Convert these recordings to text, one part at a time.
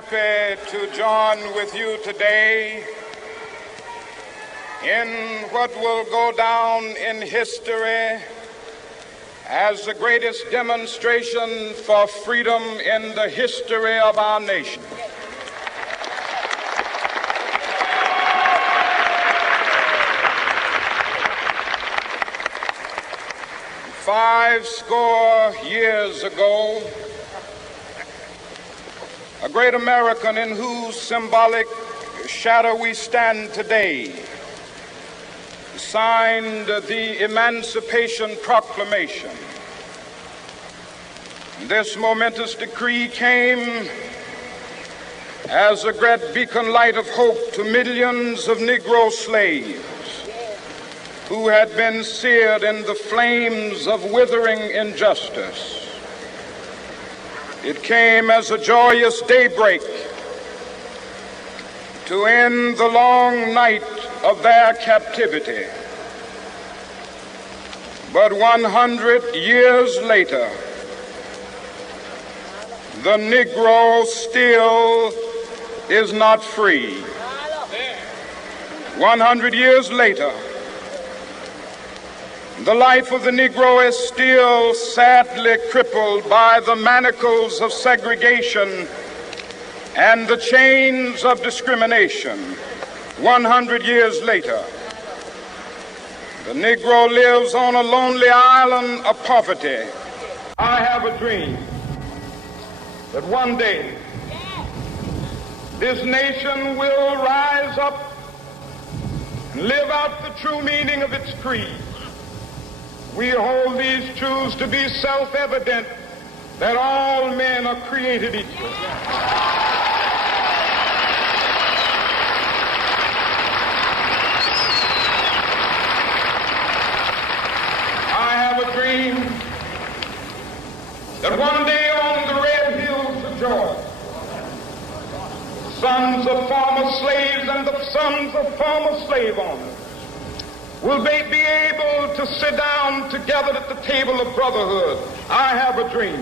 happy to join with you today in what will go down in history as the greatest demonstration for freedom in the history of our nation. Five score years ago, a great American in whose symbolic shadow we stand today signed the Emancipation Proclamation. This momentous decree came as a great beacon light of hope to millions of Negro slaves who had been seared in the flames of withering injustice. It came as a joyous daybreak to end the long night of their captivity. But 100 years later, the Negro still is not free. 100 years later, the life of the Negro is still sadly crippled by the manacles of segregation and the chains of discrimination. 100 years later, the Negro lives on a lonely island of poverty. I have a dream that one day this nation will rise up and live out the true meaning of its creed. We hold these truths to be self-evident, that all men are created equal. I have a dream that one day on the red hills of Georgia, sons of former slaves and the sons of former slave owners will they be able to sit down together at the table of brotherhood. I have a dream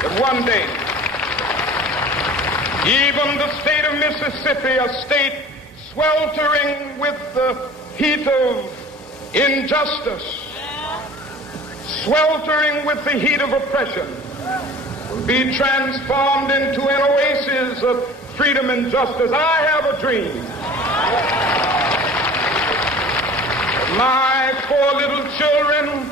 that one day, even the state of Mississippi, a state sweltering with the heat of injustice, sweltering with the heat of oppression, will be transformed into an oasis of freedom and justice. I have a dream. My four little children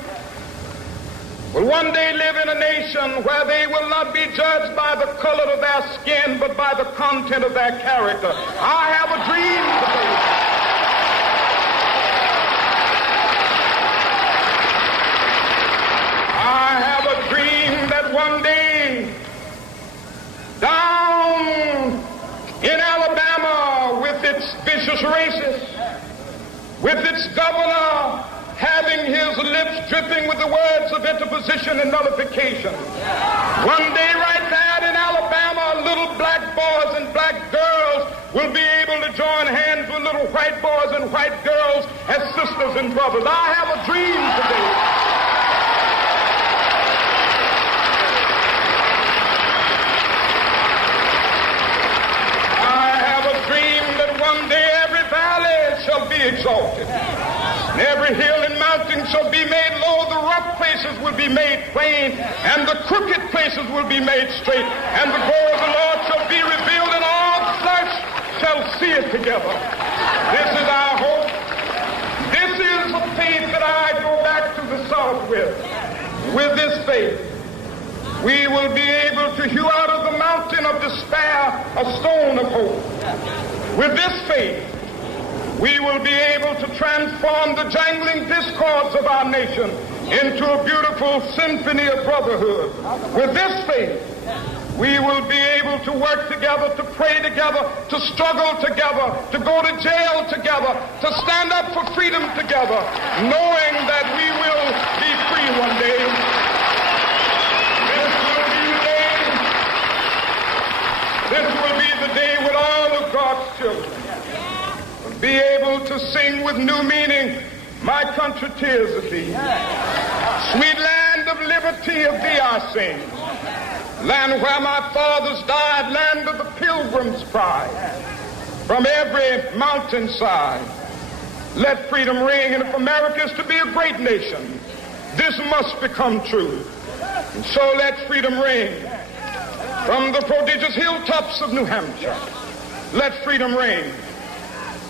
will one day live in a nation where they will not be judged by the color of their skin, but by the content of their character. I have a dream today. I have a dream that one day, down in Alabama with its vicious racists, with its governor having his lips dripping with the words of interposition and nullification. One day right there in Alabama, little black boys and black girls will be able to join hands with little white boys and white girls as sisters and brothers. I have a dream today. I have a dream that one day every valley shall be exalted, and every hill and mountain shall be made low. The rough places will be made plain, and the crooked places will be made straight, and the glory of the Lord shall be revealed, and all flesh shall see it together. This is our hope. This is the faith that I go back to the South with. With this faith, we will be able to hew out of the mountain of despair a stone of hope. With this faith, we will be able to transform the jangling discords of our nation into a beautiful symphony of brotherhood. With this faith, we will be able to work together, to pray together, to struggle together, to go to jail together, to stand up for freedom together, knowing that we will be free one day. This will be the day when all of God's children be able to sing with new meaning, my country, tears of thee. Sweet land of liberty, of thee I sing. land where my fathers died, land of the Pilgrim's pride. From every mountainside, let freedom ring. And if America is to be a great nation, this must become true. And so let freedom ring. From the prodigious hilltops of New Hampshire, let freedom ring.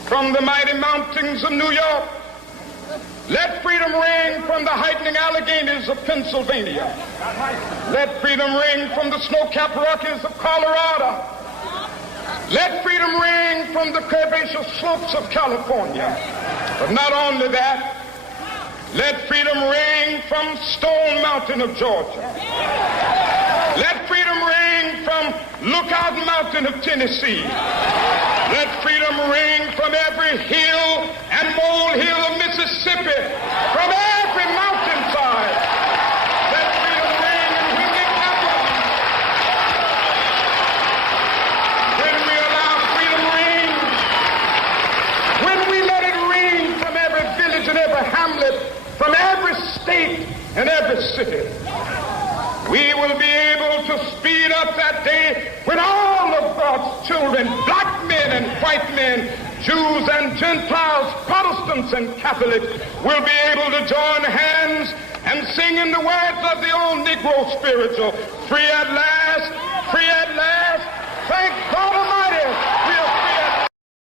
From the mighty mountains of New York, let freedom ring. From the heightening Alleghenies of Pennsylvania, let freedom ring. From the snow-capped Rockies of Colorado, let freedom ring. From the curvaceous slopes of California. But not only that, let freedom ring from Stone Mountain of Georgia. Let freedom ring from Lookout Mountain of Tennessee. Let freedom ring from every hill and molehill of Mississippi, from every mountainside. Let freedom ring, and when it happens, when we allow freedom ring, when we let it ring from every village and every hamlet, from every state and every city, we will be able to speed up that day when all of God's children, black men and white men, Jews and Gentiles, Protestants and Catholics, will be able to join hands and sing in the words of the old Negro spiritual, free at last, thank God.